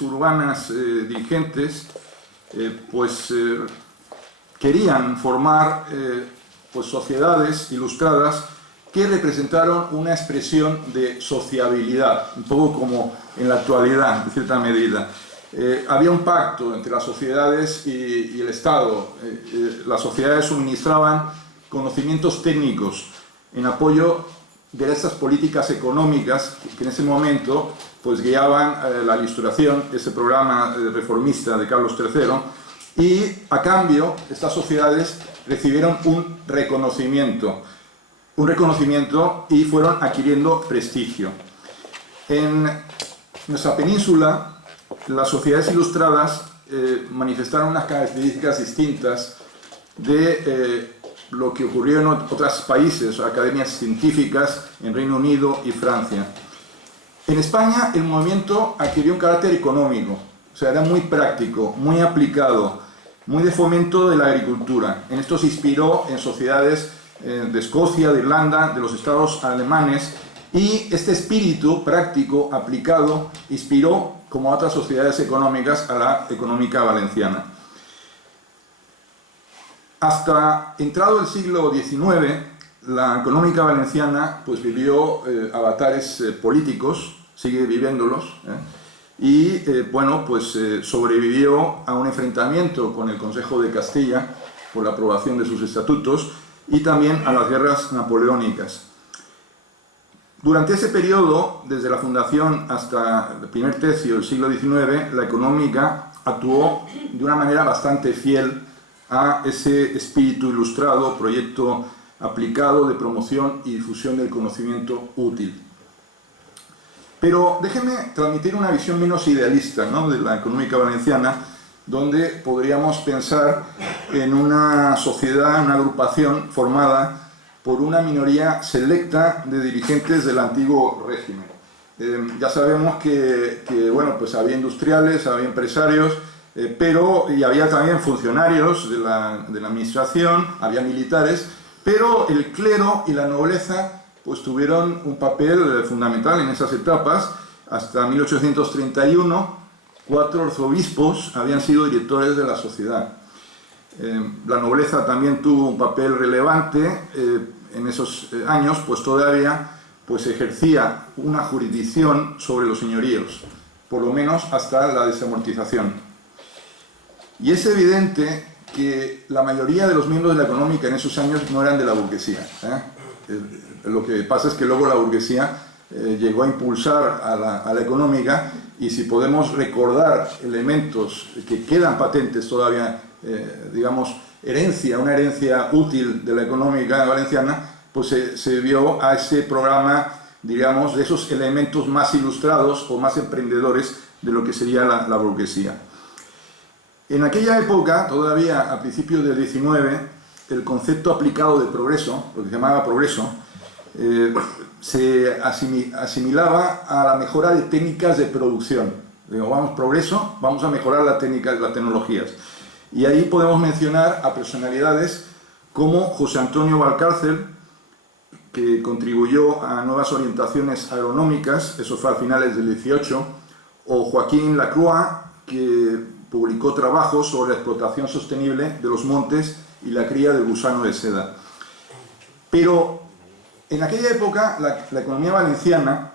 urbanas dirigentes querían formar pues sociedades ilustradas que representaron una expresión de sociabilidad, un poco como en la actualidad, en cierta medida. Había un pacto entre las sociedades y el Estado. Las sociedades suministraban conocimientos técnicos en apoyo de esas políticas económicas que en ese momento pues guiaban la Ilustración, ese programa reformista de Carlos III, y a cambio estas sociedades recibieron un reconocimiento y fueron adquiriendo prestigio. En nuestra península, las sociedades ilustradas manifestaron unas características distintas de lo que ocurrió en otros países, academias científicas en Reino Unido y Francia. En España el movimiento adquirió un carácter económico, o sea, era muy práctico, muy aplicado, muy de fomento de la agricultura. En esto se inspiró en sociedades de Escocia, de Irlanda, de los estados alemanes, y este espíritu práctico, aplicado, inspiró, como a otras sociedades económicas, a la económica valenciana. Hasta entrado el siglo XIX, la económica valenciana pues vivió avatares políticos, sigue viviéndolos, y sobrevivió a un enfrentamiento con el Consejo de Castilla por la aprobación de sus estatutos y también a las guerras napoleónicas. Durante ese periodo, desde la fundación hasta el primer tercio del siglo XIX, la económica actuó de una manera bastante fiel a ese espíritu ilustrado, proyecto aplicado de promoción y difusión del conocimiento útil. Pero déjenme transmitir una visión menos idealista, ¿no?, de la económica valenciana, donde podríamos pensar en una sociedad, una agrupación formada por una minoría selecta de dirigentes del antiguo régimen. Ya sabemos que había industriales, había empresarios, y había también funcionarios de la administración, había militares, pero el clero y la nobleza pues tuvieron un papel fundamental en esas etapas. Hasta 1831, 4 arzobispos habían sido directores de la sociedad. La nobleza también tuvo un papel relevante en esos años, pues todavía ejercía una jurisdicción sobre los señoríos, por lo menos hasta la desamortización. Y es evidente que la mayoría de los miembros de la económica en esos años no eran de la burguesía. Lo que pasa es que luego la burguesía llegó a impulsar a la económica, y si podemos recordar elementos que quedan patentes todavía, una herencia útil de la económica valenciana, pues se vio a ese programa, digamos, de esos elementos más ilustrados o más emprendedores de lo que sería la burguesía. En aquella época, todavía a principios del XIX, el concepto aplicado de progreso, lo que se llamaba progreso, se asimilaba a la mejora de técnicas de producción. Progreso, vamos a mejorar las técnicas, las tecnologías. Y ahí podemos mencionar a personalidades como José Antonio Valcárcel, que contribuyó a nuevas orientaciones agronómicas, eso fue a finales del XVIII, o Joaquín Lacroix, que publicó trabajos sobre la explotación sostenible de los montes y la cría del gusano de seda. Pero en aquella época la economía valenciana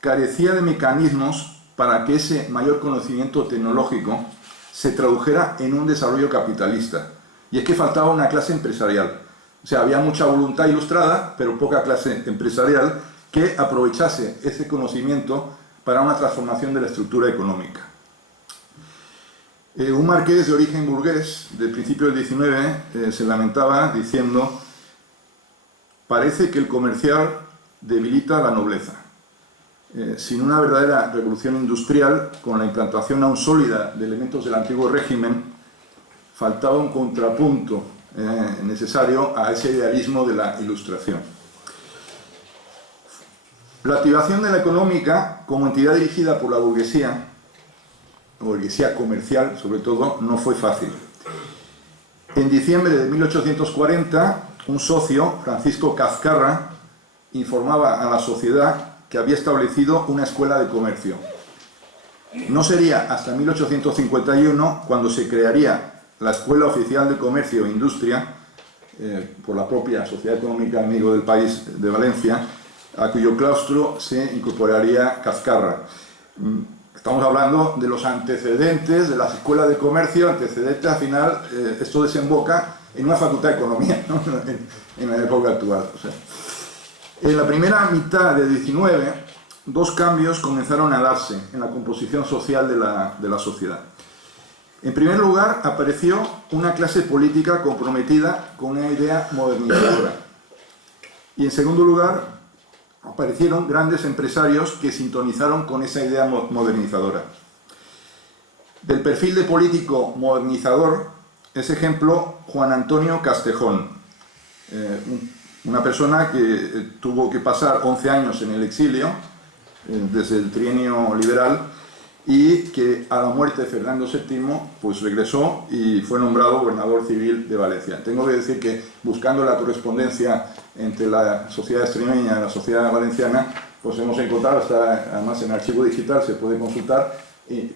carecía de mecanismos para que ese mayor conocimiento tecnológico se tradujera en un desarrollo capitalista. Y es que faltaba una clase empresarial. O sea, había mucha voluntad ilustrada, pero poca clase empresarial que aprovechase ese conocimiento para una transformación de la estructura económica. Un marqués de origen burgués, del principio del XIX, se lamentaba diciendo: parece que el comerciar debilita a la nobleza. Sin una verdadera revolución industrial, con la implantación aún sólida de elementos del antiguo régimen, faltaba un contrapunto necesario a ese idealismo de la Ilustración. La activación de la económica como entidad dirigida por la burguesía comercial sobre todo, no fue fácil. En diciembre de 1840, un socio, Francisco Cazcarra, informaba a la sociedad que había establecido una escuela de comercio. No sería hasta 1851 cuando se crearía la Escuela Oficial de Comercio e Industria por la propia Sociedad Económica Amigo del País de Valencia, a cuyo claustro se incorporaría Cazcarra. Estamos hablando de los antecedentes de la Escuela de Comercio, antecedentes al final, esto desemboca en una facultad de Economía, ¿no? en la época actual. O sea, en la primera mitad del 19, dos cambios comenzaron a darse en la composición social de la sociedad. En primer lugar, apareció una clase política comprometida con una idea modernizadora. Y en segundo lugar, aparecieron grandes empresarios que sintonizaron con esa idea modernizadora. Del perfil de político modernizador es ejemplo Juan Antonio Castejón, una persona que tuvo que pasar 11 años en el exilio, desde el trienio liberal, y que a la muerte de Fernando VII pues regresó y fue nombrado gobernador civil de Valencia. Tengo que decir que buscando la correspondencia entre la sociedad extremeña y la sociedad valenciana, pues hemos encontrado, además en archivo digital se puede consultar,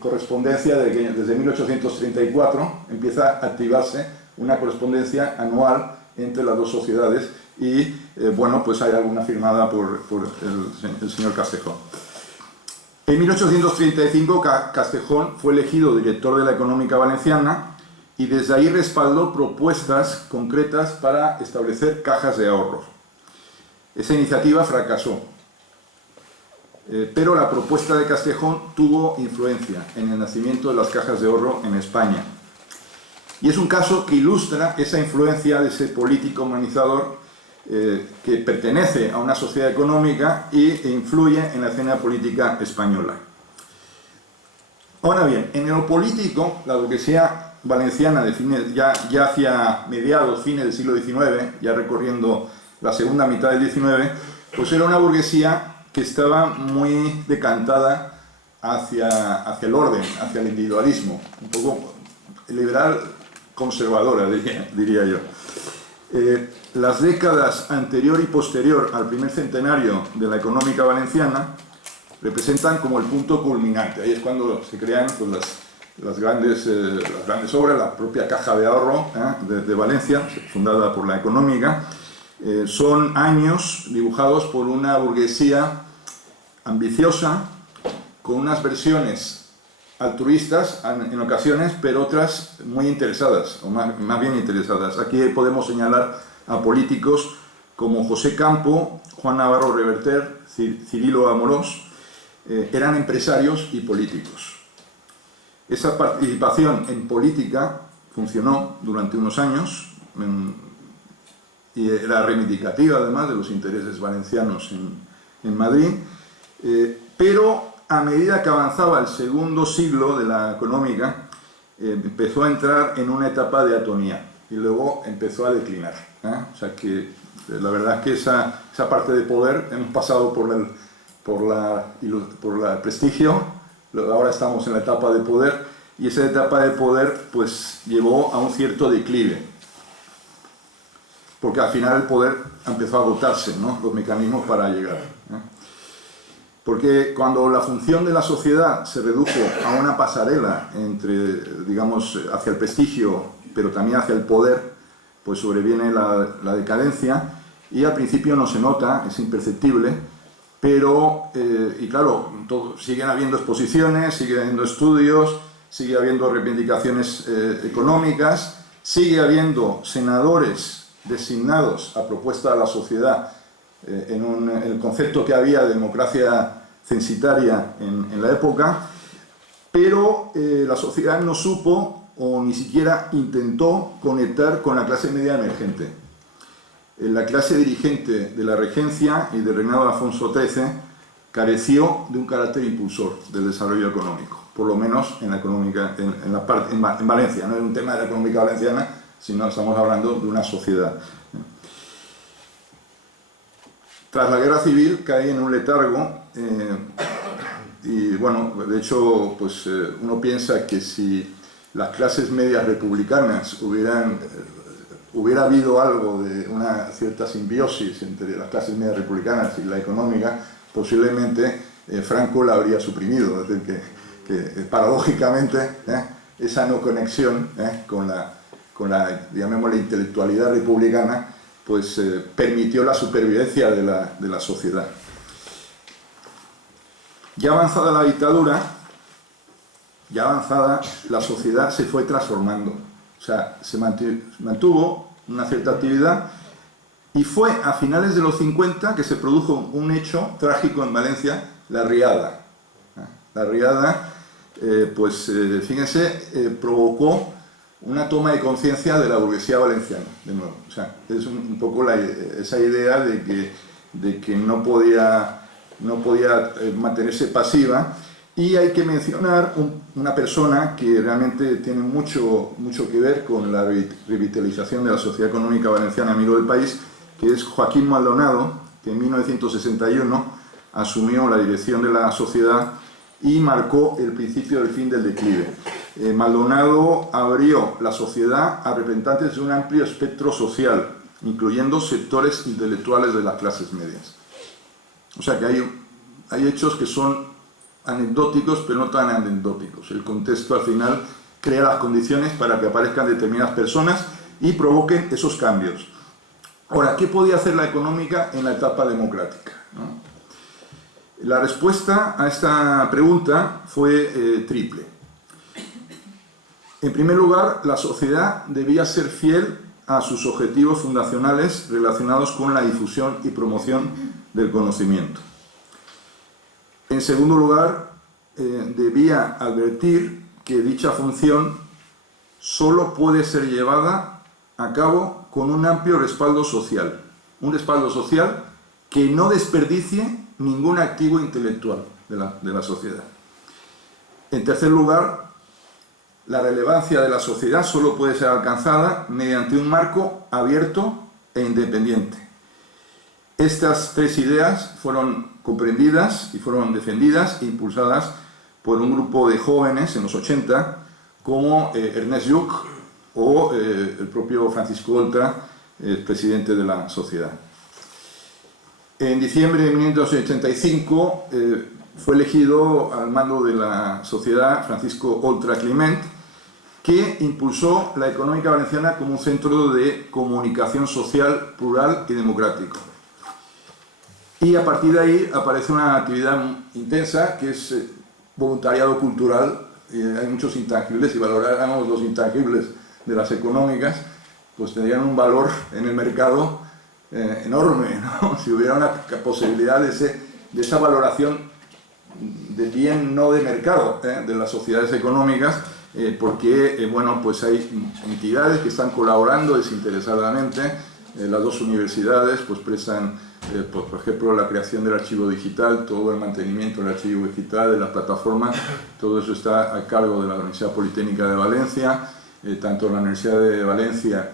correspondencia de que desde 1834 empieza a activarse una correspondencia anual entre las dos sociedades y, bueno, pues hay alguna firmada por el señor Castejón. En 1835 Castejón fue elegido director de la Económica Valenciana y desde ahí respaldó propuestas concretas para establecer cajas de ahorro. Esa iniciativa fracasó, pero la propuesta de Castejón tuvo influencia en el nacimiento de las cajas de ahorro en España. Y es un caso que ilustra esa influencia de ese político humanizador que pertenece a una sociedad económica e influye en la escena política española. Ahora bien, en lo político, la burguesía valenciana ya hacia mediados, fines del siglo XIX, ya recorriendo la segunda mitad del XIX, pues era una burguesía que estaba muy decantada hacia el orden, hacia el individualismo, un poco liberal conservadora, diría yo. Las décadas anterior y posterior al primer centenario de la Económica Valenciana representan como el punto culminante. Ahí es cuando se crean pues, las grandes obras, la propia Caja de Ahorro de Valencia, fundada por la Económica. Son años dibujados por una burguesía ambiciosa, con unas versiones altruistas en ocasiones, pero otras muy interesadas, o más bien interesadas. Aquí podemos señalar a políticos como José Campo, Juan Navarro Reverter, Cirilo Amorós, eran empresarios y políticos. Esa participación en política funcionó durante unos años y era reivindicativa además de los intereses valencianos en Madrid, pero a medida que avanzaba el segundo siglo de la Económica, empezó a entrar en una etapa de atonía y luego empezó a declinar. O sea que la verdad es que esa parte de poder, hemos pasado por el prestigio, ahora estamos en la etapa de poder, y esa etapa de poder pues llevó a un cierto declive, porque al final el poder empezó a agotarse, ¿no? Los mecanismos para llegar. Porque cuando la función de la sociedad se redujo a una pasarela entre, digamos, hacia el prestigio, pero también hacia el poder, pues sobreviene la decadencia, y al principio no se nota, es imperceptible, pero, y claro, siguen habiendo exposiciones, sigue habiendo estudios, sigue habiendo reivindicaciones económicas, sigue habiendo senadores designados a propuesta de la sociedad en el concepto que había de democracia censitaria en la época, pero la sociedad no supo o ni siquiera intentó conectar con la clase media emergente. La clase dirigente de la regencia y del reinado de Alfonso XIII careció de un carácter impulsor del desarrollo económico, por lo menos en la económica, en Valencia. No es un tema de la económica valenciana, sino estamos hablando de una sociedad. Tras la guerra civil cae en un letargo y bueno, de hecho pues, uno piensa que si las clases medias republicanas hubiera habido algo de una cierta simbiosis entre las clases medias republicanas y la económica, posiblemente Franco la habría suprimido, es decir, que paradójicamente esa no conexión con la, llamémosle, intelectualidad republicana, pues permitió la supervivencia de la sociedad. Ya avanzada la dictadura, la sociedad se fue transformando. O sea, se mantuvo una cierta actividad, y fue a finales de los 50 que se produjo un hecho trágico en Valencia, la riada. La riada, fíjense, provocó una toma de conciencia de la burguesía valenciana, de nuevo. O sea, es un poco esa idea de que no podía mantenerse pasiva. Y hay que mencionar una persona que realmente tiene mucho que ver con la revitalización de la sociedad económica valenciana, amigo del país, que es Joaquín Maldonado, que en 1961 asumió la dirección de la sociedad y marcó el principio del fin del declive. Maldonado abrió la sociedad a representantes de un amplio espectro social, incluyendo sectores intelectuales de las clases medias. O sea que hay hechos que son anecdóticos, pero no tan anecdóticos. El contexto al final crea las condiciones para que aparezcan determinadas personas y provoquen esos cambios. Ahora, ¿qué podía hacer la económica en la etapa democrática, ¿no? La respuesta a esta pregunta fue triple. En primer lugar, la sociedad debía ser fiel a sus objetivos fundacionales relacionados con la difusión y promoción del conocimiento. En segundo lugar, debía advertir que dicha función solo puede ser llevada a cabo con un amplio respaldo social. Un respaldo social que no desperdicie ningún activo intelectual de la sociedad. En tercer lugar, la relevancia de la sociedad solo puede ser alcanzada mediante un marco abierto e independiente. Estas tres ideas fueron comprendidas y fueron defendidas e impulsadas por un grupo de jóvenes en los 80, como Ernest Lluch o el propio Francisco Oltra, presidente de la sociedad. En diciembre de 1985 fue elegido al mando de la sociedad Francisco Oltra Climent, que impulsó la económica valenciana como un centro de comunicación social, plural y democrático. Y a partir de ahí aparece una actividad intensa que es voluntariado cultural. Hay muchos intangibles, y valoráramos los intangibles de las económicas, pues tendrían un valor en el mercado enorme, ¿no? Si hubiera una posibilidad de esa valoración de bien no de mercado de las sociedades económicas, porque bueno, pues hay entidades que están colaborando desinteresadamente. Las dos universidades pues prestan, por ejemplo, la creación del archivo digital, todo el mantenimiento del archivo digital, de las plataformas, todo eso está a cargo de la Universidad Politécnica de Valencia. Tanto la Universidad de Valencia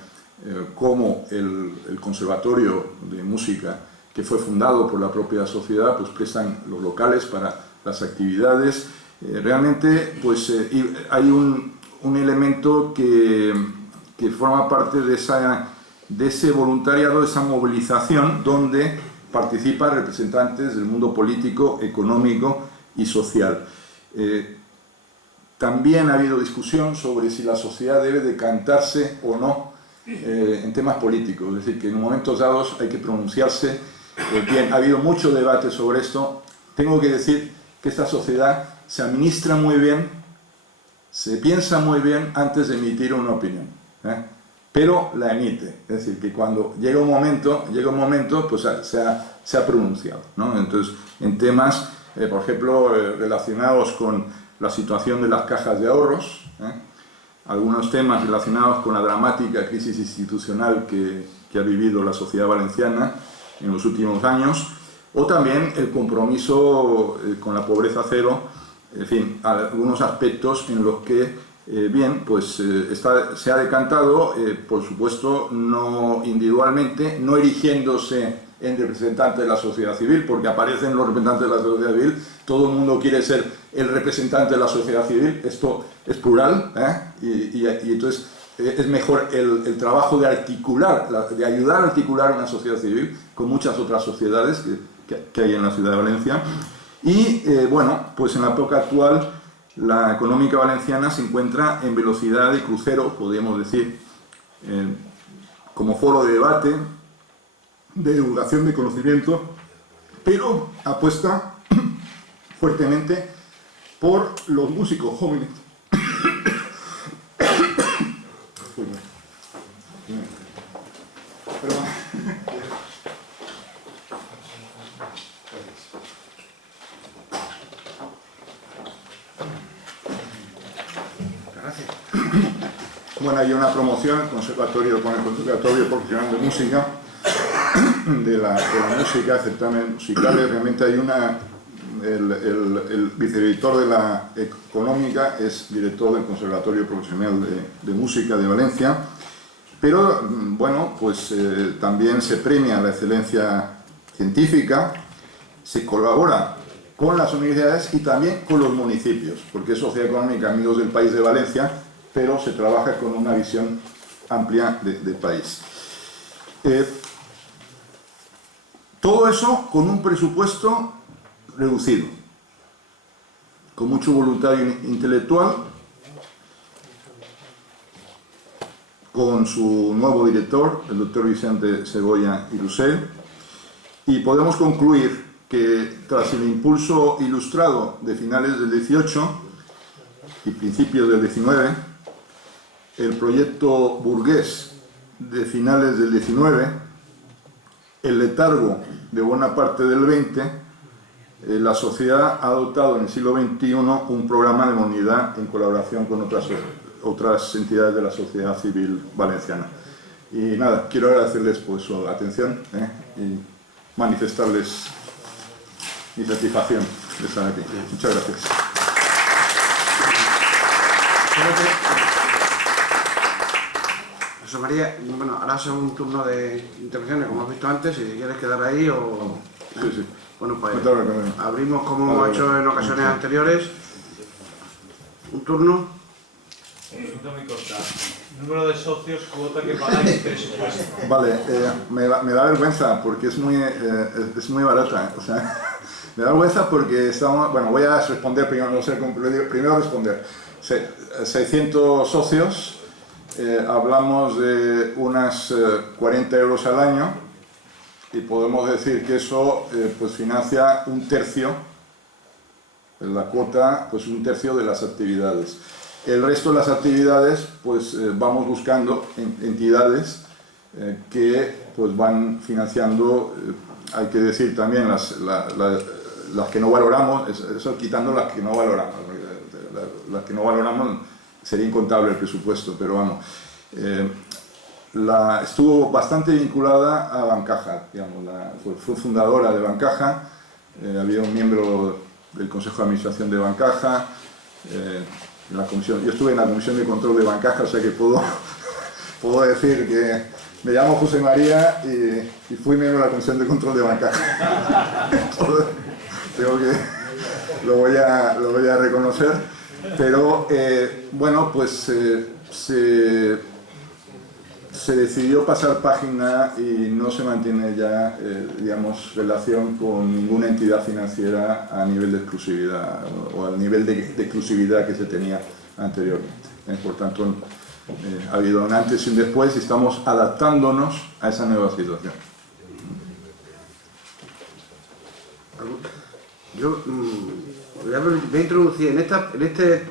como el Conservatorio de Música, que fue fundado por la propia sociedad, pues prestan los locales para las actividades. Realmente pues hay un elemento que forma parte de ese voluntariado, de esa movilización, donde participan representantes del mundo político, económico y social. También ha habido discusión sobre si la sociedad debe decantarse o no en temas políticos, es decir, que en momentos dados hay que pronunciarse. Bien, ha habido mucho debate sobre esto. Tengo que decir que esta sociedad se administra muy bien, se piensa muy bien antes de emitir una opinión, pero la emite. Es decir, que cuando llega un momento pues se ha pronunciado, ¿no? Entonces, en temas, por ejemplo, relacionados con la situación de las cajas de ahorros, algunos temas relacionados con la dramática crisis institucional que ha vivido la sociedad valenciana en los últimos años, o también el compromiso con la pobreza cero, en fin, algunos aspectos en los que, bien, pues se ha decantado, por supuesto, no individualmente, no erigiéndose en representante de la sociedad civil, porque aparecen los representantes de la sociedad civil, todo el mundo quiere ser el representante de la sociedad civil, esto es plural, y entonces es mejor el trabajo de articular, de ayudar a articular una sociedad civil con muchas otras sociedades que hay en la ciudad de Valencia. Y bueno, pues en la época actual la económica valenciana se encuentra en velocidad de crucero, podríamos decir, como foro de debate, de divulgación de conocimiento, pero apuesta fuertemente por los músicos jóvenes. Bueno, hay una promoción con el Conservatorio Profesional de Música, de la música, certámenes musicales. Realmente hay el vicedirector de la Económica es director del Conservatorio Profesional de Música de Valencia, pero bueno, pues también se premia la excelencia científica, se colabora con las universidades y también con los municipios, porque es Sociedad Económica Amigos del País de Valencia, pero se trabaja con una visión amplia de país. Todo eso con un presupuesto reducido, con mucho voluntario intelectual, con su nuevo director, el doctor Vicente Segoya Irusel, y podemos concluir que tras el impulso ilustrado de finales del 18 y principios del 19, el proyecto burgués de finales del 19, el letargo de buena parte del 20, la sociedad ha adoptado en el siglo XXI un programa de movilidad en colaboración con otras entidades de la sociedad civil valenciana. Y nada, quiero agradecerles por su atención y manifestarles mi satisfacción de estar aquí. Muchas gracias. José María, bueno, ahora es un turno de intervenciones, como has visto antes, si quieres quedar ahí o... Sí, sí. Bueno, pues abrimos como hemos hecho en ocasiones anteriores. Un turno. Pregunta muy corta. Número de socios, cuota que pagáis, presupuesto. Vale, me da vergüenza porque es muy barata. O sea, me da vergüenza porque estamos... Bueno, voy a responder primero, no sé, primero responder. 600 socios. Hablamos de unas 40 euros al año y podemos decir que eso pues financia un tercio, la cuota, pues un tercio de las actividades. El resto de las actividades pues vamos buscando entidades que pues van financiando, hay que decir también las que no valoramos, eso quitando las que no valoramos, las que no valoramos sería incontable el presupuesto, pero vamos, estuvo bastante vinculada a Bancaja, digamos, fue fundadora de Bancaja, había un miembro del Consejo de Administración de Bancaja, yo estuve en la Comisión de Control de Bancaja, o sea que puedo decir que me llamo José María y fui miembro de la Comisión de Control de Bancaja. Tengo que, lo voy a reconocer. Pero, bueno, pues se decidió pasar página y no se mantiene ya, digamos, relación con ninguna entidad financiera a nivel de exclusividad o al nivel de exclusividad que se tenía anteriormente. Por tanto, ha habido un antes y un después y estamos adaptándonos a esa nueva situación. Yo voy a introducir en este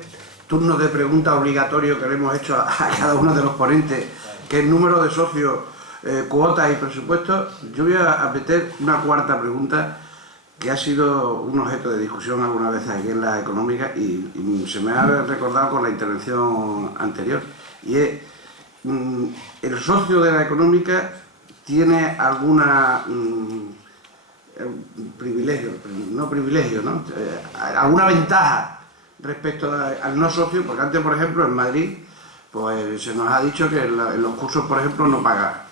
turno de preguntas obligatorio que le hemos hecho a cada uno de los ponentes, que es el número de socios, cuotas y presupuestos. Yo voy a meter una cuarta pregunta que ha sido un objeto de discusión alguna vez aquí en la Económica y se me ha recordado con la intervención anterior, y es, ¿el socio de la Económica tiene alguna privilegio, ¿no? Alguna ventaja respecto al no socio? Porque antes, por ejemplo, en Madrid pues se nos ha dicho que en los cursos, por ejemplo, no paga,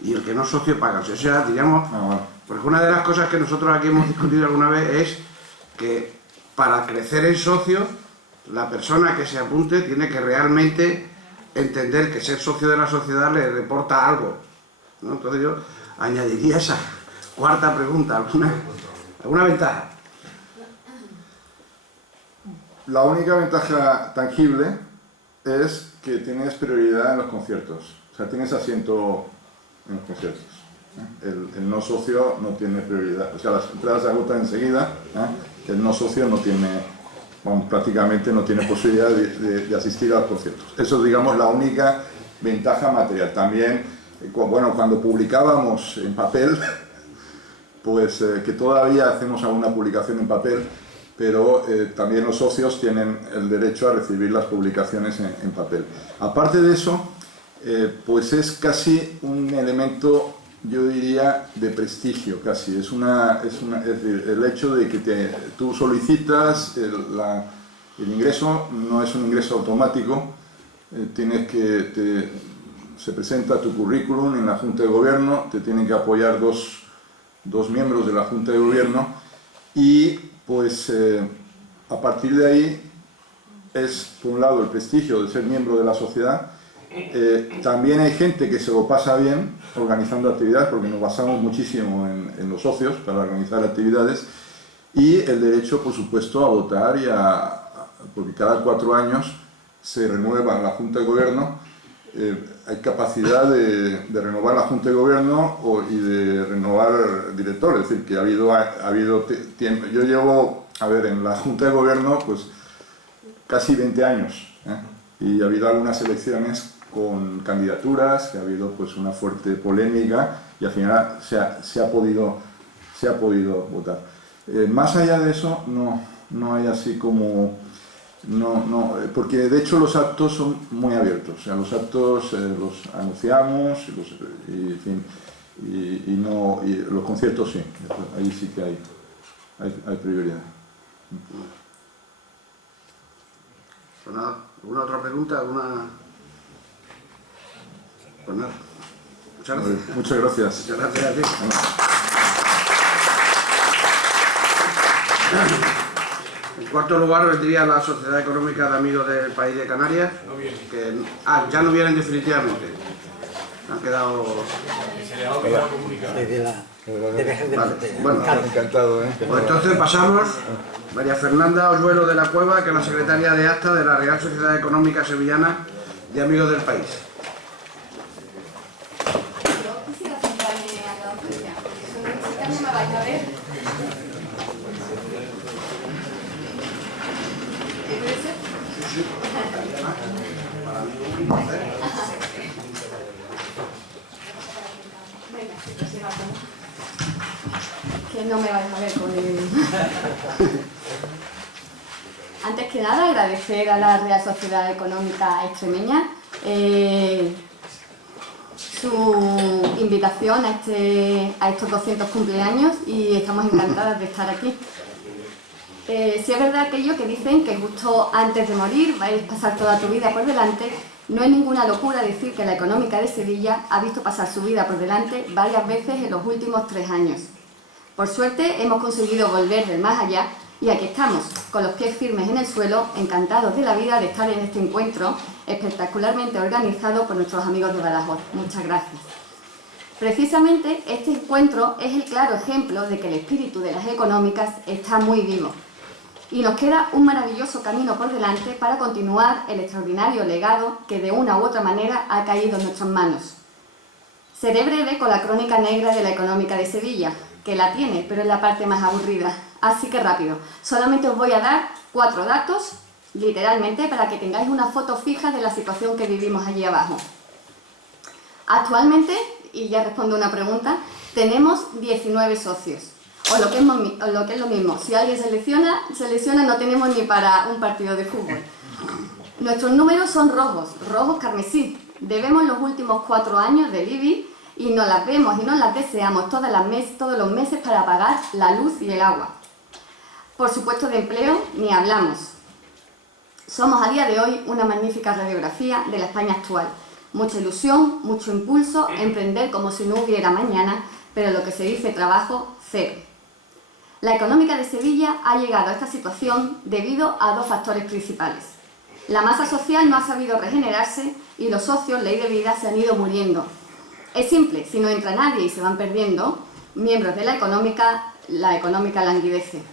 y el que no es socio paga. O sea, digamos, porque una de las cosas que nosotros aquí hemos discutido alguna vez es que para crecer en socio, la persona que se apunte tiene que realmente entender que ser socio de la sociedad le reporta algo, ¿no? Entonces yo añadiría esa cuarta pregunta, ¿alguna ventaja? La única ventaja tangible es que tienes prioridad en los conciertos, o sea, tienes asiento en los conciertos. El no socio no tiene prioridad, o sea, las entradas se agotan enseguida, el no socio no tiene, bueno, prácticamente no tiene posibilidad de asistir a los conciertos. Eso es, digamos, la única ventaja material. También, bueno, cuando publicábamos en papel, pues que todavía hacemos alguna publicación en papel, pero también los socios tienen el derecho a recibir las publicaciones en papel. Aparte de eso, pues es casi un elemento, yo diría, de prestigio, casi. Es decir, el hecho de que tú solicitas el ingreso, no es un ingreso automático, se presenta tu currículum en la Junta de Gobierno, te tienen que apoyar dos miembros de la Junta de Gobierno y pues a partir de ahí es, por un lado, el prestigio de ser miembro de la sociedad. También hay gente que se lo pasa bien organizando actividades, porque nos basamos muchísimo en los socios para organizar actividades, y el derecho, por supuesto, a votar porque cada 4 años se renueva la Junta de Gobierno. Hay capacidad de renovar la Junta de Gobierno y de renovar director, es decir, que ha habido tiempo. Yo llevo, en la Junta de Gobierno pues casi 20 años, y ha habido algunas elecciones con candidaturas, que ha habido pues una fuerte polémica y al final se ha podido votar. Más allá de eso no hay así como... porque de hecho los actos son muy abiertos, o sea, los actos los anunciamos y los conciertos sí, ahí sí que hay prioridad. ¿Alguna otra pregunta? Pues nada. Muchas gracias. Muchas gracias. Muchas gracias a ti. En cuarto lugar, os diría la Sociedad Económica de Amigos del País de Canarias, que ya no vienen definitivamente. Han quedado... Vale. Bueno, encantado. Pues entonces pasamos. María Fernanda Oyuelo de la Cueva, que es la secretaria de acta de la Real Sociedad Económica Sevillana de Amigos del País. Yo quisiera sentarme a la otra ya, porque no me vais a ver. ¿Puede ser? Sí. Para mí es un placer. Venga, se va a que no me vais a ver con el... Antes que nada, agradecer a la Real Sociedad Económica Extremeña su invitación a estos 200 cumpleaños, y estamos encantadas de estar aquí. Sí es verdad aquello que dicen que justo antes de morir vais a pasar toda tu vida por delante. No es ninguna locura decir que la Económica de Sevilla ha visto pasar su vida por delante varias veces en los últimos 3 años. Por suerte hemos conseguido volver del más allá y aquí estamos, con los pies firmes en el suelo, encantados de la vida de estar en este encuentro espectacularmente organizado por nuestros amigos de Badajoz. Muchas gracias. Precisamente este encuentro es el claro ejemplo de que el espíritu de las económicas está muy vivo. Y nos queda un maravilloso camino por delante para continuar el extraordinario legado que de una u otra manera ha caído en nuestras manos. Seré breve con la crónica negra de la Económica de Sevilla, que la tiene, pero es la parte más aburrida. Así que rápido, solamente os voy a dar 4 datos, literalmente, para que tengáis una foto fija de la situación que vivimos allí abajo. Actualmente, y ya respondo una pregunta, tenemos 19 socios. O lo que es lo mismo, si alguien se lesiona, no tenemos ni para un partido de fútbol. Nuestros números son rojos carmesí. Debemos los últimos 4 años del IBI y nos las vemos y nos las deseamos todos los meses para pagar la luz y el agua. Por supuesto, de empleo ni hablamos. Somos a día de hoy una magnífica radiografía de la España actual. Mucha ilusión, mucho impulso, emprender como si no hubiera mañana, pero lo que se dice trabajo, cero. La Económica de Sevilla ha llegado a esta situación debido a 2 factores principales. La masa social no ha sabido regenerarse y los socios, ley de vida, se han ido muriendo. Es simple, si no entra nadie y se van perdiendo miembros de la económica languidece.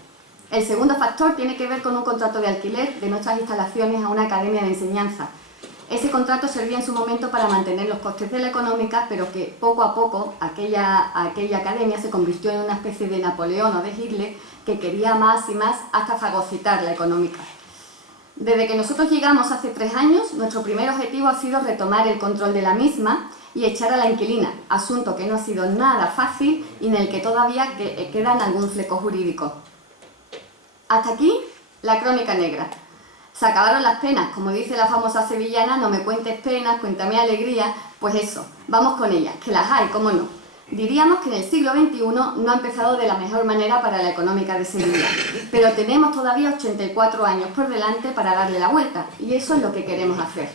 El segundo factor tiene que ver con un contrato de alquiler de nuestras instalaciones a una academia de enseñanza. Ese contrato servía en su momento para mantener los costes de la económica, pero que poco a poco aquella academia se convirtió en una especie de Napoleón o de Hitler que quería más y más hasta fagocitar la económica. Desde que nosotros llegamos hace 3 años, nuestro primer objetivo ha sido retomar el control de la misma y echar a la inquilina, asunto que no ha sido nada fácil y en el que todavía quedan algún fleco jurídico. Hasta aquí la crónica negra. Se acabaron las penas, como dice la famosa sevillana, no me cuentes penas, cuéntame alegría. Pues eso, vamos con ellas, que las hay, cómo no. Diríamos que en el siglo XXI no ha empezado de la mejor manera para la económica de Sevilla, pero tenemos todavía 84 años por delante para darle la vuelta, y eso es lo que queremos hacer.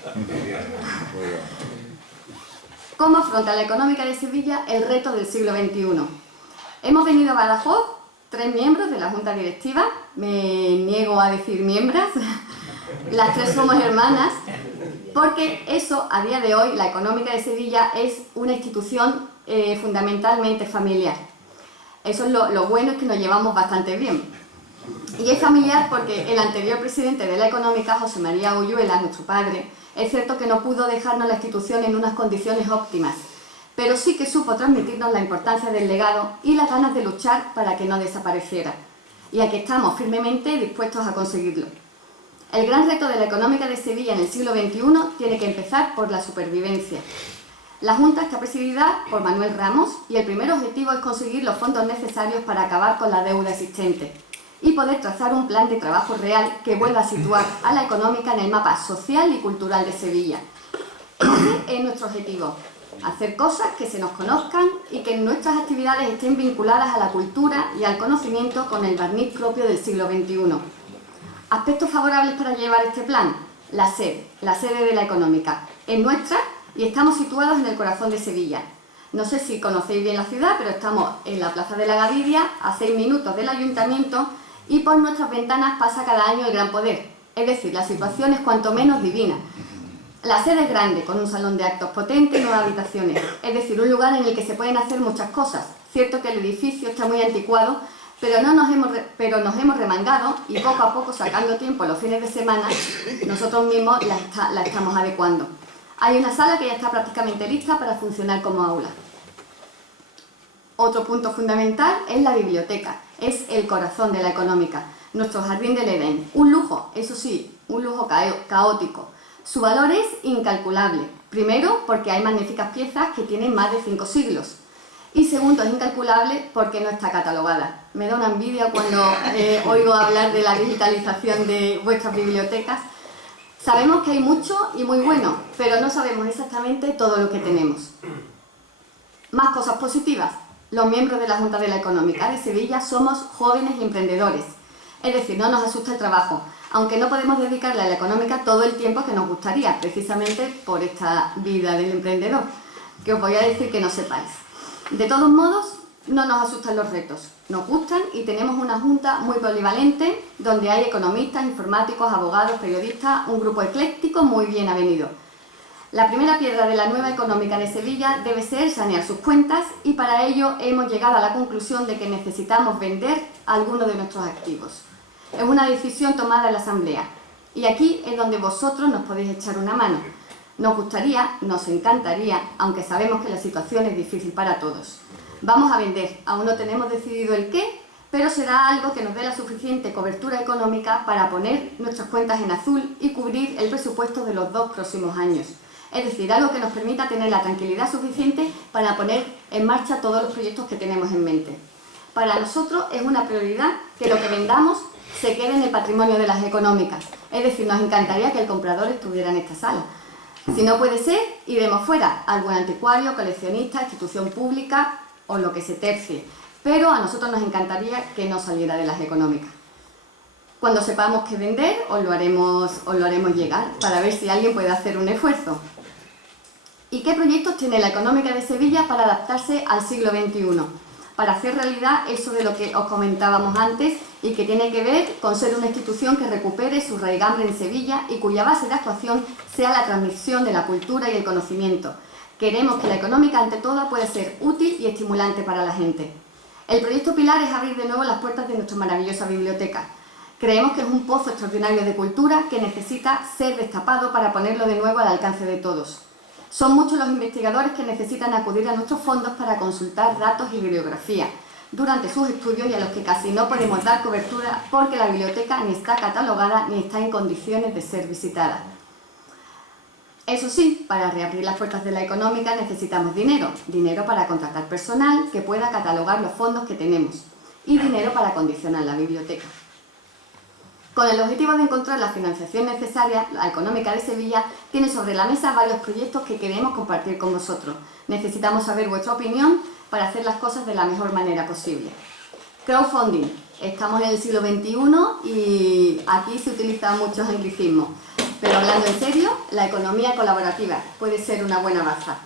¿Cómo afronta la económica de Sevilla el reto del siglo XXI? Hemos venido a Badajoz 3 miembros de la Junta Directiva, me niego a decir miembros, las 3 somos hermanas, porque eso, a día de hoy, la económica de Sevilla es una institución fundamentalmente familiar. Eso es lo bueno, es que nos llevamos bastante bien. Y es familiar porque el anterior presidente de la económica, José María Ulluela, nuestro padre, es cierto que no pudo dejarnos la institución en unas condiciones óptimas, pero sí que supo transmitirnos la importancia del legado y las ganas de luchar para que no desapareciera. Y aquí estamos firmemente dispuestos a conseguirlo. El gran reto de la económica de Sevilla en el siglo XXI tiene que empezar por la supervivencia. La Junta está presidida por Manuel Ramos y el primer objetivo es conseguir los fondos necesarios para acabar con la deuda existente y poder trazar un plan de trabajo real que vuelva a situar a la económica en el mapa social y cultural de Sevilla. Ese es nuestro objetivo, hacer cosas que se nos conozcan y que nuestras actividades estén vinculadas a la cultura y al conocimiento con el barniz propio del siglo XXI. Aspectos favorables para llevar este plan: la sede de la económica. Es nuestra y estamos situados en el corazón de Sevilla. No sé si conocéis bien la ciudad, pero estamos en la Plaza de la Gaviria, a 6 minutos del Ayuntamiento, y por nuestras ventanas pasa cada año el Gran Poder. Es decir, la situación es cuanto menos divina. La sede es grande, con un salón de actos potente y 9 habitaciones. Es decir, un lugar en el que se pueden hacer muchas cosas. Cierto que el edificio está muy anticuado, pero nos hemos remangado y poco a poco, sacando tiempo los fines de semana, nosotros mismos la estamos adecuando. Hay una sala que ya está prácticamente lista para funcionar como aula. Otro punto fundamental es la biblioteca. Es el corazón de la económica. Nuestro jardín del Edén. Un lujo, eso sí, un lujo caótico. Su valor es incalculable. Primero, porque hay magníficas piezas que tienen más de 5 siglos. Y segundo, es incalculable porque no está catalogada. Me da una envidia cuando oigo hablar de la digitalización de vuestras bibliotecas. Sabemos que hay mucho y muy bueno, pero no sabemos exactamente todo lo que tenemos. Más cosas positivas. Los miembros de la Junta de la Económica de Sevilla somos jóvenes y emprendedores. Es decir, no nos asusta el trabajo, aunque no podemos dedicarle a la económica todo el tiempo que nos gustaría, precisamente por esta vida del emprendedor, que os voy a decir que no sepáis. De todos modos, no nos asustan los retos, nos gustan y tenemos una junta muy polivalente donde hay economistas, informáticos, abogados, periodistas, un grupo ecléctico muy bien avenido. La primera piedra de la nueva económica de Sevilla debe ser sanear sus cuentas y para ello hemos llegado a la conclusión de que necesitamos vender algunos de nuestros activos. Es una decisión tomada en la Asamblea y aquí es donde vosotros nos podéis echar una mano. Nos gustaría, nos encantaría, aunque sabemos que la situación es difícil para todos. Vamos a vender, aún no tenemos decidido el qué, pero será algo que nos dé la suficiente cobertura económica para poner nuestras cuentas en azul y cubrir el presupuesto de los 2 próximos años. Es decir, algo que nos permita tener la tranquilidad suficiente para poner en marcha todos los proyectos que tenemos en mente. Para nosotros es una prioridad que lo que vendamos se quede en el patrimonio de las económicas. Es decir, nos encantaría que el comprador estuviera en esta sala. Si no puede ser, iremos fuera, a algún anticuario, coleccionista, institución pública o lo que se tercie. Pero a nosotros nos encantaría que no saliera de las económicas. Cuando sepamos qué vender, os lo haremos llegar para ver si alguien puede hacer un esfuerzo. ¿Y qué proyectos tiene la económica de Sevilla para adaptarse al siglo XXI? Para hacer realidad eso de lo que os comentábamos antes y que tiene que ver con ser una institución que recupere su raigambre en Sevilla y cuya base de actuación sea la transmisión de la cultura y el conocimiento. Queremos que la económica, ante todo, pueda ser útil y estimulante para la gente. El proyecto Pilar es abrir de nuevo las puertas de nuestra maravillosa biblioteca. Creemos que es un pozo extraordinario de cultura que necesita ser destapado para ponerlo de nuevo al alcance de todos. Son muchos los investigadores que necesitan acudir a nuestros fondos para consultar datos y bibliografía durante sus estudios y a los que casi no podemos dar cobertura porque la biblioteca ni está catalogada ni está en condiciones de ser visitada. Eso sí, para reabrir las puertas de la económica necesitamos dinero para contratar personal que pueda catalogar los fondos que tenemos y dinero para acondicionar la biblioteca. Con el objetivo de encontrar la financiación necesaria, la Económica de Sevilla tiene sobre la mesa varios proyectos que queremos compartir con vosotros. Necesitamos saber vuestra opinión para hacer las cosas de la mejor manera posible. Crowdfunding. Estamos en el siglo XXI y aquí se utilizan muchos anglicismos. Pero hablando en serio, la economía colaborativa puede ser una buena baza.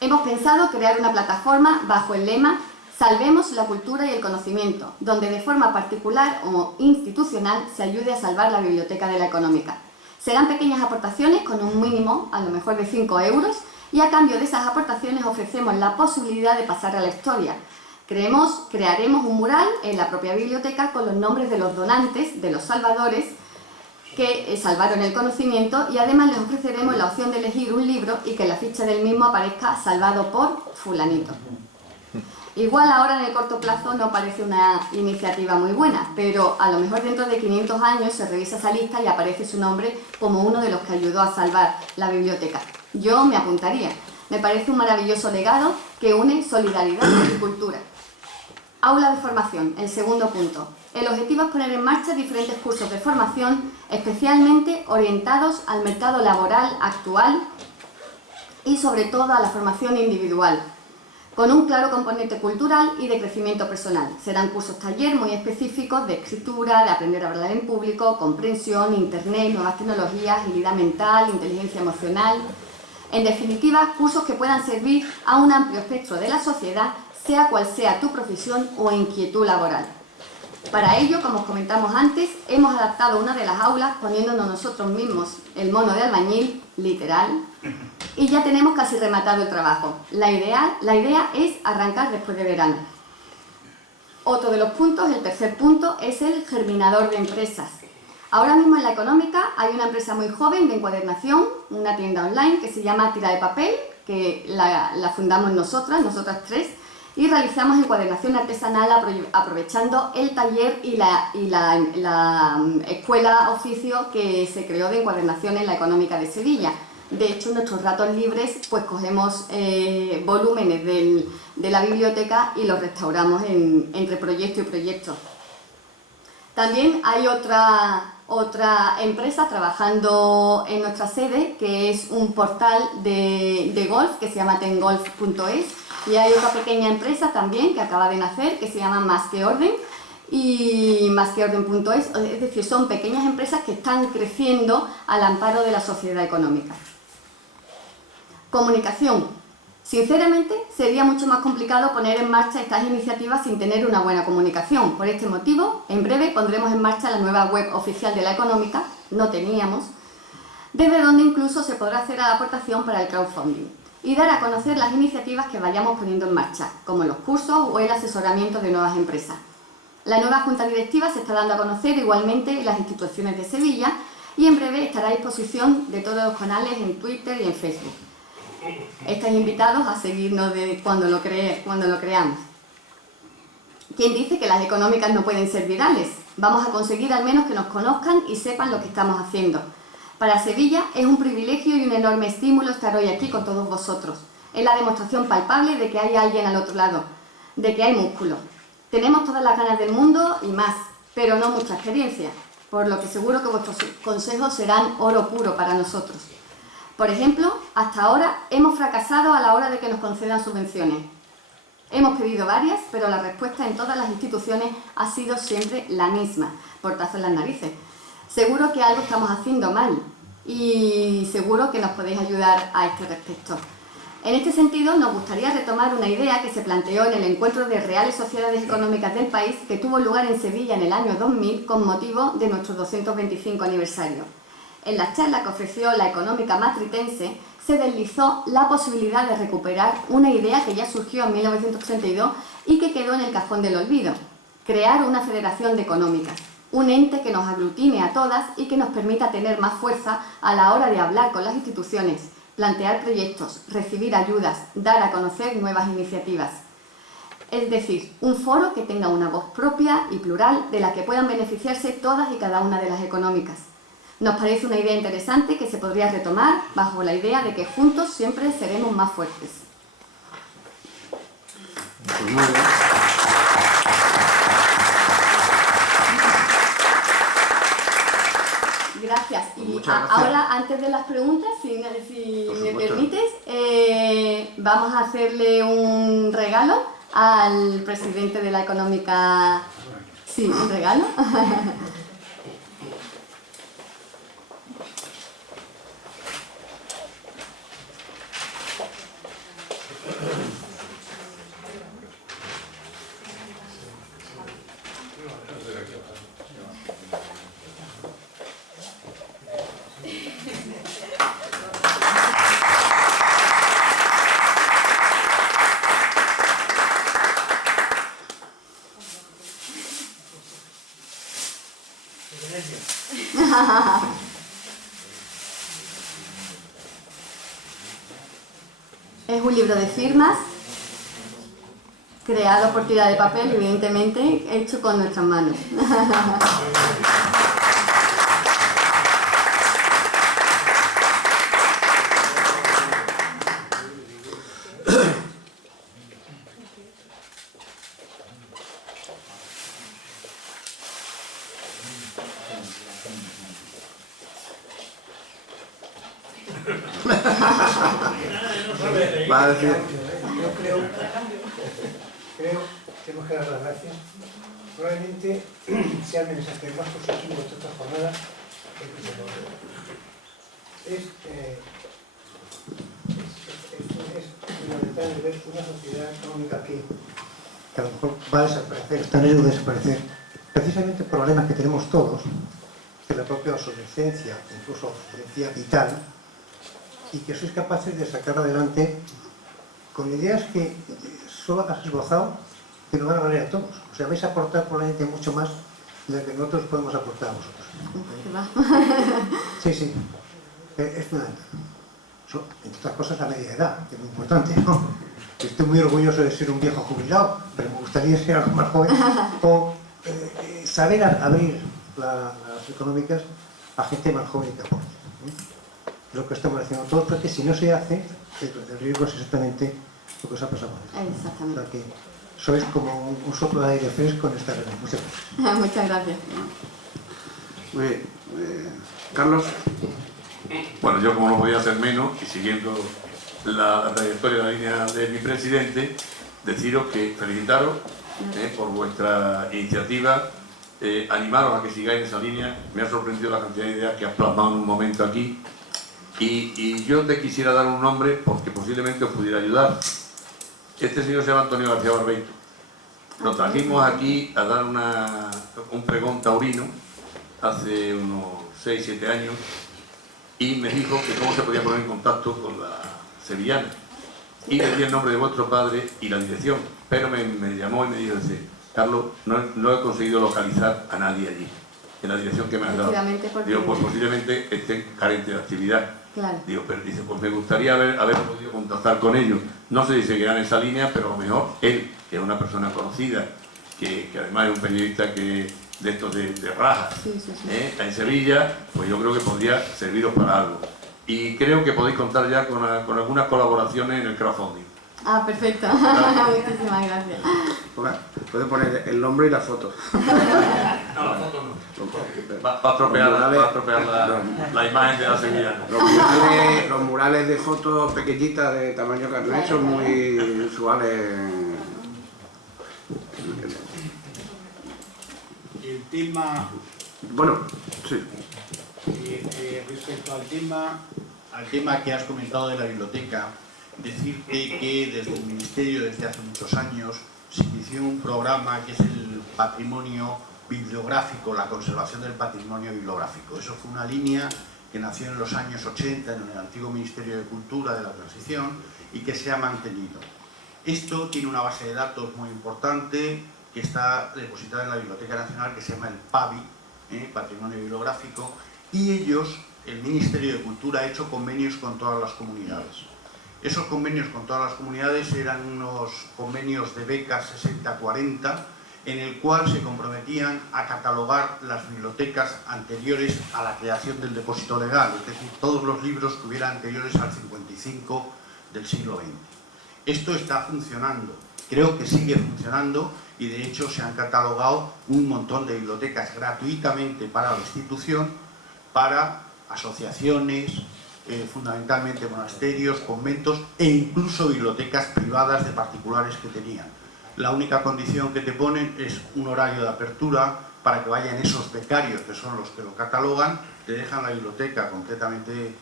Hemos pensado crear una plataforma bajo el lema Salvemos la cultura y el conocimiento, donde de forma particular o institucional se ayude a salvar la biblioteca de la económica. Serán pequeñas aportaciones con un mínimo, a lo mejor de 5 euros, y a cambio de esas aportaciones ofrecemos la posibilidad de pasar a la historia. Crearemos un mural en la propia biblioteca con los nombres de los donantes, de los salvadores, que salvaron el conocimiento, y además les ofreceremos la opción de elegir un libro y que en la ficha del mismo aparezca salvado por fulanito. Igual ahora en el corto plazo no parece una iniciativa muy buena, pero a lo mejor dentro de 500 años se revisa esa lista y aparece su nombre como uno de los que ayudó a salvar la biblioteca. Yo me apuntaría. Me parece un maravilloso legado que une solidaridad y cultura. Aula de formación, el segundo punto. El objetivo es poner en marcha diferentes cursos de formación especialmente orientados al mercado laboral actual y sobre todo a la formación individual, con un claro componente cultural y de crecimiento personal. Serán cursos taller muy específicos de escritura, de aprender a hablar en público, comprensión, internet, nuevas tecnologías, agilidad mental, inteligencia emocional. En definitiva, cursos que puedan servir a un amplio espectro de la sociedad, sea cual sea tu profesión o inquietud laboral. Para ello, como os comentamos antes, hemos adaptado una de las aulas poniéndonos nosotros mismos el mono de albañil, literal, y ya tenemos casi rematado el trabajo. La idea es arrancar después de verano. Otro de los puntos, el tercer punto, es el germinador de empresas. Ahora mismo en la económica hay una empresa muy joven de encuadernación, una tienda online que se llama Tira de Papel, que la fundamos nosotras tres, y realizamos encuadernación artesanal aprovechando el taller y la escuela oficio que se creó de encuadernación en la Económica de Sevilla. De hecho, en nuestros ratos libres pues cogemos volúmenes de la biblioteca y los restauramos entre proyecto y proyecto. También hay otra empresa trabajando en nuestra sede, que es un portal de golf que se llama tengolf.es, y hay otra pequeña empresa también que acaba de nacer que se llama Más que Orden y másqueorden.es, es decir, son pequeñas empresas que están creciendo al amparo de la sociedad económica. Comunicación. Sinceramente, sería mucho más complicado poner en marcha estas iniciativas sin tener una buena comunicación. Por este motivo, en breve pondremos en marcha la nueva web oficial de la Económica, no teníamos, desde donde incluso se podrá hacer la aportación para el crowdfunding y dar a conocer las iniciativas que vayamos poniendo en marcha, como los cursos o el asesoramiento de nuevas empresas. La nueva Junta Directiva se está dando a conocer igualmente en las instituciones de Sevilla y en breve estará a disposición de todos los canales en Twitter y en Facebook. Estáis invitados a seguirnos cuando lo creamos. ¿Quién dice que las económicas no pueden ser virales? Vamos a conseguir al menos que nos conozcan y sepan lo que estamos haciendo. Para Sevilla es un privilegio y un enorme estímulo estar hoy aquí con todos vosotros. Es la demostración palpable de que hay alguien al otro lado, de que hay músculo. Tenemos todas las ganas del mundo y más, pero no mucha experiencia, por lo que seguro que vuestros consejos serán oro puro para nosotros. Por ejemplo, hasta ahora hemos fracasado a la hora de que nos concedan subvenciones. Hemos pedido varias, pero la respuesta en todas las instituciones ha sido siempre la misma, portazo en las narices. Seguro que algo estamos haciendo mal y seguro que nos podéis ayudar a este respecto. En este sentido, nos gustaría retomar una idea que se planteó en el encuentro de reales sociedades económicas del país que tuvo lugar en Sevilla en el año 2000 con motivo de nuestro 225 aniversario. En la charla que ofreció la Económica Matritense se deslizó la posibilidad de recuperar una idea que ya surgió en 1932 y que quedó en el cajón del olvido: crear una federación de económicas, un ente que nos aglutine a todas y que nos permita tener más fuerza a la hora de hablar con las instituciones, plantear proyectos, recibir ayudas, dar a conocer nuevas iniciativas. Es decir, un foro que tenga una voz propia y plural de la que puedan beneficiarse todas y cada una de las económicas. Nos parece una idea interesante que se podría retomar bajo la idea de que juntos siempre seremos más fuertes. Pues muy bien. Gracias. Y Muchas gracias. ahora, antes de las preguntas, si Por me supuesto. permites, vamos a hacerle un regalo al presidente de la económica. Sí, un regalo. Es un libro de firmas, creado por tira de papel, evidentemente, hecho con nuestras manos. Va a decir, Yo creo que hemos que dar las gracias. Probablemente sea el mensaje más positivo de esta jornada. Es fundamental ver una sociedad económica que a lo mejor va a desaparecer, está en ello de desaparecer, precisamente problemas que tenemos todos, de la propia obsolescencia, incluso obsolescencia vital, y que sois capaces de sacar adelante con ideas que solo has esbozado, que nos van a valer a todos. O sea, vais a aportar probablemente mucho más de lo que nosotros podemos aportar a vosotros. Sí, sí, es fundamental. Entre otras cosas, la media edad, que es muy importante, ¿no? Estoy muy orgulloso de ser un viejo jubilado, pero me gustaría ser algo más joven, o saber abrir las económicas a gente más joven que aporte. Lo que estamos haciendo todos, porque si no se hace, el riesgo es exactamente lo que os ha pasado. Exactamente. O sea que sois como un soplo de aire fresco en esta reunión. Muchas gracias. Muchas gracias. muy bien. Carlos, Bueno, yo como no podía hacer menos, y siguiendo la trayectoria de la línea de mi presidente, deciros que felicitaros por vuestra iniciativa, animaros a que sigáis en esa línea. Me ha sorprendido la cantidad de ideas que has plasmado en un momento aquí, y yo te quisiera dar un nombre porque posiblemente os pudiera ayudar. Este señor se llama Antonio García Barbeito. Lo trajimos aquí a dar un pregón taurino hace unos 6-7 años, y me dijo que cómo se podía poner en contacto con la sevillana, y le di el nombre de vuestro padre y la dirección, pero me llamó y me dijo, dice, Carlos, no he conseguido localizar a nadie allí en la dirección que me has dado. Porque... Digo, pues posiblemente estén carentes de actividad. Claro. Digo, pero dice, pues me gustaría haber podido contactar con ellos. No sé si seguirán en esa línea, pero a lo mejor él, que es una persona conocida, que además es un periodista de estos de rajas, Sí. en Sevilla, pues yo creo que podría serviros para algo. Y creo que podéis contar ya con algunas colaboraciones en el crowdfunding. Ah, perfecto. Muchísimas gracias. puede poner el nombre y la foto. No, la foto no. Va a estropear la imagen de la sevillana. Los murales de fotos pequeñitas de tamaño carnet son muy usuales. El tema, Bueno, sí. respecto al tema que has comentado de la biblioteca, decir que desde el Ministerio, desde hace muchos años, se inició un programa que es el patrimonio bibliográfico, la conservación del patrimonio bibliográfico. Eso fue una línea que nació en los años 80 en el antiguo Ministerio de Cultura de la Transición y que se ha mantenido. Esto tiene una base de datos muy importante que está depositada en la Biblioteca Nacional, que se llama el PABI, Patrimonio Bibliográfico, y ellos, el Ministerio de Cultura, ha hecho convenios con todas las comunidades. Esos convenios con todas las comunidades eran unos convenios de becas 60-40, en el cual se comprometían a catalogar las bibliotecas anteriores a la creación del depósito legal, es decir, todos los libros que hubieran anteriores al 55 del siglo XX. Esto está funcionando, creo que sigue funcionando, y de hecho se han catalogado un montón de bibliotecas gratuitamente para la institución, para asociaciones, fundamentalmente monasterios, conventos e incluso bibliotecas privadas de particulares que tenían. La única condición que te ponen es un horario de apertura para que vayan esos becarios, que son los que lo catalogan, te dejan la biblioteca completamente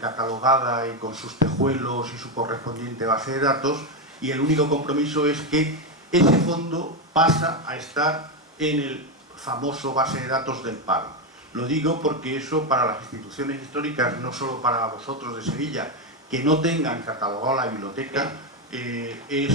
catalogada y con sus tejuelos y su correspondiente base de datos, y el único compromiso es que ese fondo pasa a estar en el famoso base de datos del PABI. Lo digo porque eso para las instituciones históricas, no solo para vosotros de Sevilla, que no tengan catalogado la biblioteca, es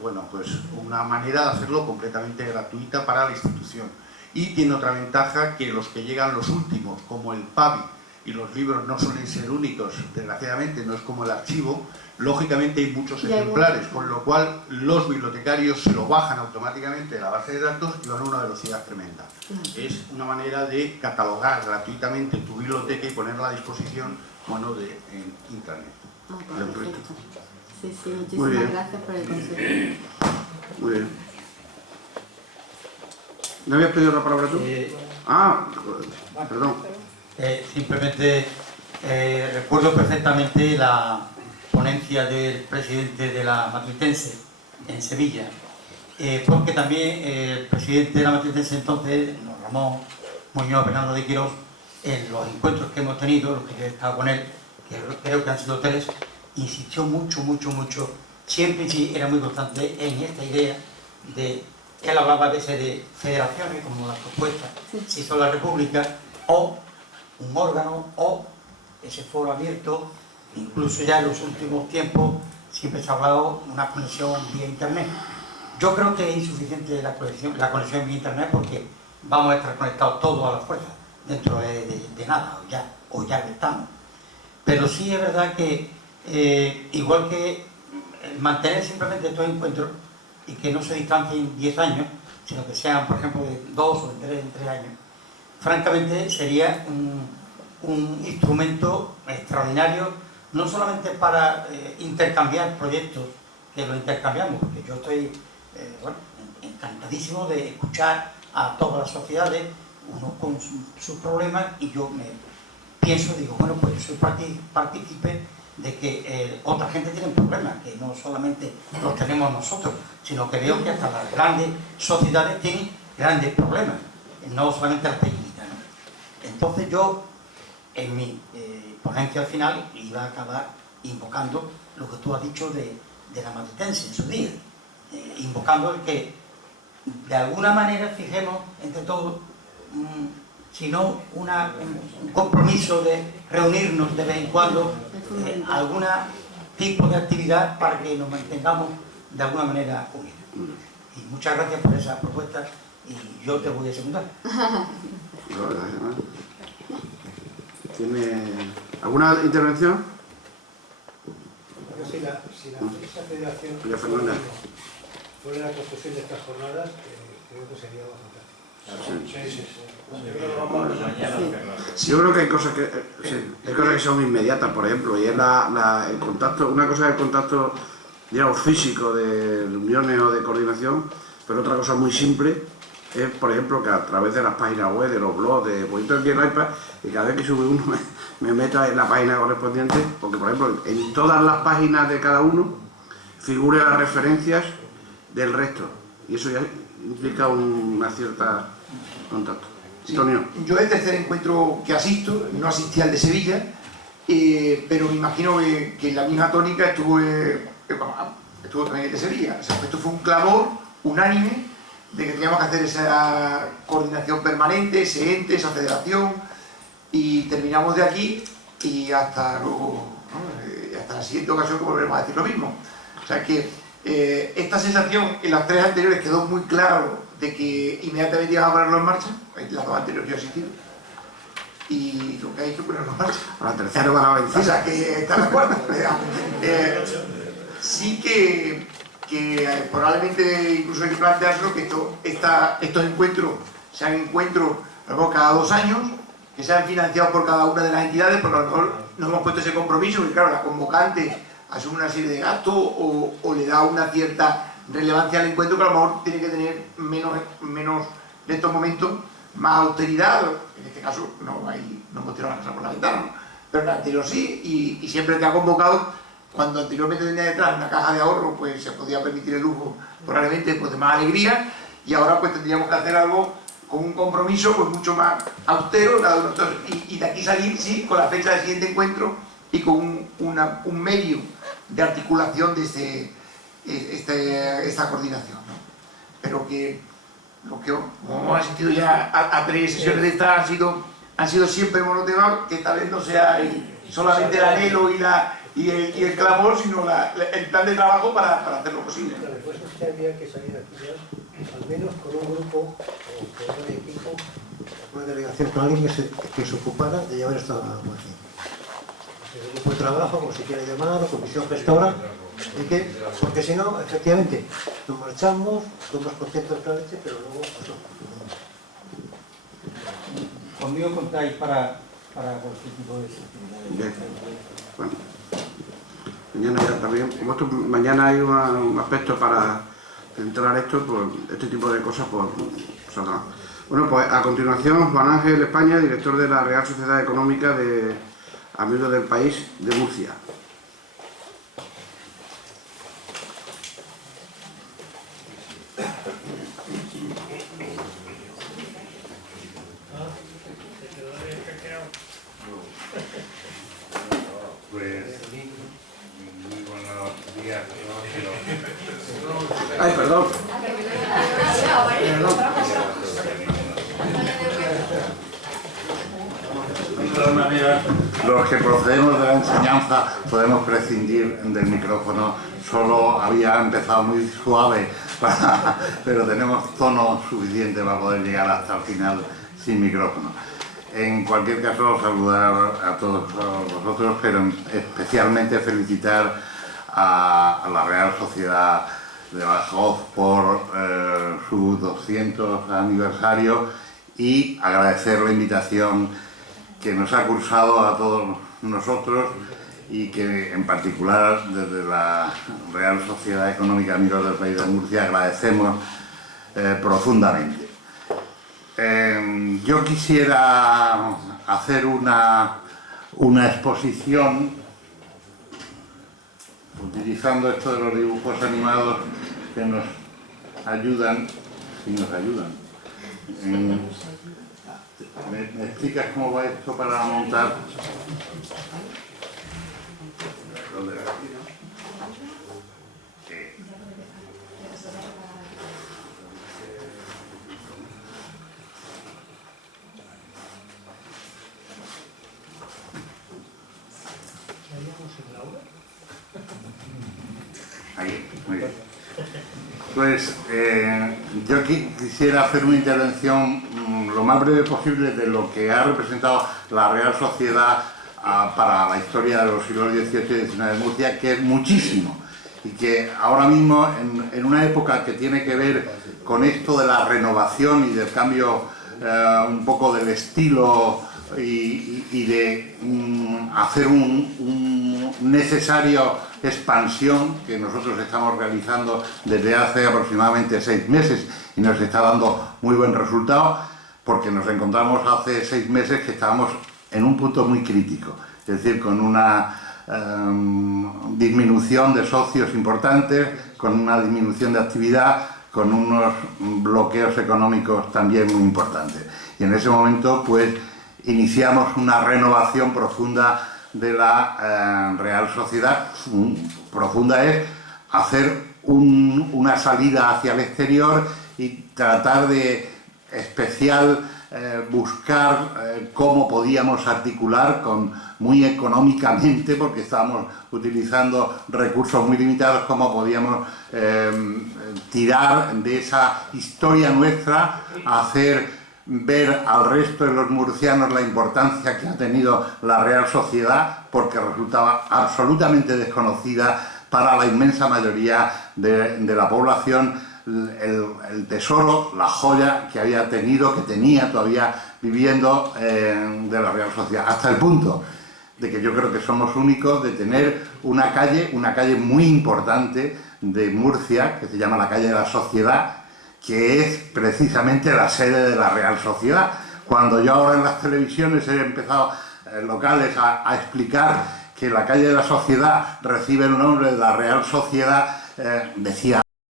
bueno, pues una manera de hacerlo completamente gratuita para la institución. Y tiene otra ventaja, que los que llegan los últimos, como el PABI, y los libros no suelen ser únicos, desgraciadamente, no es como el archivo, lógicamente hay muchos ejemplares, con lo cual los bibliotecarios se lo bajan automáticamente de la base de datos y van a una velocidad tremenda. Es una manera de catalogar gratuitamente tu biblioteca y ponerla a disposición, bueno, en Internet. Perfecto. Sí, sí, Muy muchísimas bien. gracias por el consejo. Muy bien. ¿No habías pedido la palabra tú? Perdón. Simplemente recuerdo perfectamente la ponencia del presidente de la Matritense en Sevilla, porque también el presidente de la Matritense entonces, Ramón Muñoz Bernardo de Quirós, en los encuentros que hemos tenido, los que yo he estado con él, que creo que han sido 3, insistió mucho, siempre era muy constante en esta idea de, él hablaba a veces de federaciones como la propuesta, si son la república, o un órgano, o ese foro abierto, incluso ya en los últimos tiempos siempre se ha hablado de una conexión vía internet. Yo creo que es insuficiente la conexión vía internet, porque vamos a estar conectados todos a la fuerza dentro de nada, o ya lo estamos. Pero sí es verdad que igual que mantener simplemente estos encuentros y que no se distancien 10 años, sino que sean, por ejemplo, de 2 o de 3 años, francamente sería un instrumento extraordinario, no solamente para intercambiar proyectos, que lo intercambiamos, porque yo estoy encantadísimo de escuchar a todas las sociedades, uno con sus problemas, y yo digo, bueno, pues soy partícipe de que otra gente tiene problemas, que no solamente los tenemos nosotros, sino que veo que hasta las grandes sociedades tienen grandes problemas, no solamente las pequeñitas, ¿no? Entonces yo, en mi ponencia al final, iba a acabar invocando lo que tú has dicho de la Matritense en su día, invocando el que de alguna manera fijemos entre todos, si no un compromiso de reunirnos de vez en cuando, algún tipo de actividad para que nos mantengamos de alguna manera unidos. Y muchas gracias por esa propuesta, y yo te voy a secundar. ¿Tiene alguna intervención? Si esa federación fuera la construcción de estas jornadas, creo que sería fantástico. Yo creo que hay cosas que son inmediatas, por ejemplo, y es el contacto. Una cosa es el contacto, digamos, físico de reuniones o de coordinación, pero otra cosa muy simple es, por ejemplo, que a través de las páginas web, de los blogs, pues yo tengo aquí el iPad, y cada vez que sube uno me meto en la página correspondiente, porque, por ejemplo, en todas las páginas de cada uno figuren las referencias del resto, y eso ya implica una cierta contacto. Sí. Antonio. Yo el tercer encuentro que asisto, no asistí al de Sevilla, pero me imagino que en la misma tónica estuvo también el de Sevilla. O sea, esto fue un clamor unánime de que teníamos que hacer esa coordinación permanente, ese ente, esa federación, y terminamos de aquí y hasta luego, ¿no? Hasta la siguiente ocasión que volveremos a decir lo mismo. O sea que Esta sensación en las 3 anteriores quedó muy claro de que inmediatamente íbamos a ponerlo en marcha, las 2 anteriores yo he asistido, y lo que hay que ponerlo en marcha. A la tercera va la vencida. O sea que está la cuarta. Sí que probablemente incluso hay que planteárselo que estos encuentros sean encuentros cada 2 años, que sean financiados por cada una de las entidades, porque a lo mejor nos hemos puesto ese compromiso, porque claro, la convocante asume una serie de gastos o le da una cierta relevancia al encuentro, que a lo mejor tiene que tener menos en estos momentos, más austeridad. En este caso no hemos tirado la casa por la ventana, ¿no? Pero en el anterior sí, y siempre que ha convocado, cuando anteriormente tenía detrás una caja de ahorro, pues se podía permitir el lujo probablemente pues, de más alegría, y ahora pues tendríamos que hacer algo con un compromiso pues mucho más austero, y de aquí salir sí con la fecha del siguiente encuentro y con un medio de articulación de esta coordinación, ¿no? Pero que como hemos asistido ya a 3 sesiones de estas han sido siempre monotemas, que tal vez no sea solamente el anhelo y el clamor, sino el plan de trabajo para hacerlo posible. Claro, pues es que habría que salir aquí ya, al menos con un grupo o con un equipo, con una delegación, con alguien que se ocupara de llevar esto a cabo aquí. El grupo de trabajo, como se quiera llamar, o comisión gestora, porque si no, efectivamente, nos marchamos, estamos contentos con la leche, pero luego pues no. Conmigo contáis para cualquier tipo de actividades. Bueno, mañana ya también, como esto, mañana hay un aspecto para centrar esto, pues este tipo de cosas pues saldrán. Bueno, pues a continuación Juan Ángel España, director de la Real Sociedad Económica de Amigos del País de Murcia. Pues muy buenos días a todos. Ay, perdón. De todas maneras, los que procedemos de la enseñanza podemos prescindir del micrófono. Solo había empezado muy suave, pero tenemos tono suficiente para poder llegar hasta el final sin micrófono. En cualquier caso, saludar a todos vosotros, pero especialmente felicitar a la Real Sociedad de Badajoz por su 200 aniversario y agradecer la invitación que nos ha cursado a todos nosotros y que en particular desde la Real Sociedad Económica Amigos del País de Murcia agradecemos profundamente. Yo quisiera hacer una exposición utilizando esto de los dibujos animados que nos ayudan, si nos ayudan. ¿Me explicas cómo va esto para montar? Ahí, muy bien. Pues yo quisiera hacer una intervención lo más breve posible de lo que ha representado la Real Sociedad para la historia de los siglos XVIII y XIX de Murcia, que es muchísimo, y que ahora mismo, en una época que tiene que ver con esto de la renovación y del cambio un poco del estilo y de hacer un necesario expansión que nosotros estamos realizando desde hace aproximadamente 6 meses y nos está dando muy buen resultado, porque nos encontramos hace 6 meses que estábamos en un punto muy crítico, es decir, con una disminución de socios importantes, con una disminución de actividad, con unos bloqueos económicos también muy importantes. Y en ese momento pues iniciamos una renovación profunda de la Real Sociedad. Profunda es hacer una salida hacia el exterior y tratar de especial buscar cómo podíamos articular muy económicamente, porque estábamos utilizando recursos muy limitados, cómo podíamos tirar de esa historia nuestra, hacer ver al resto de los murcianos la importancia que ha tenido la Real Sociedad, porque resultaba absolutamente desconocida para la inmensa mayoría de la población, el tesoro, la joya que había tenido, que tenía todavía viviendo de la Real Sociedad, hasta el punto de que yo creo que somos únicos de tener una calle muy importante de Murcia, que se llama la calle de la Sociedad, que es precisamente la sede de la Real Sociedad. Cuando yo ahora en las televisiones he empezado locales a explicar que la calle de la Sociedad recibe el nombre de la Real Sociedad, decía,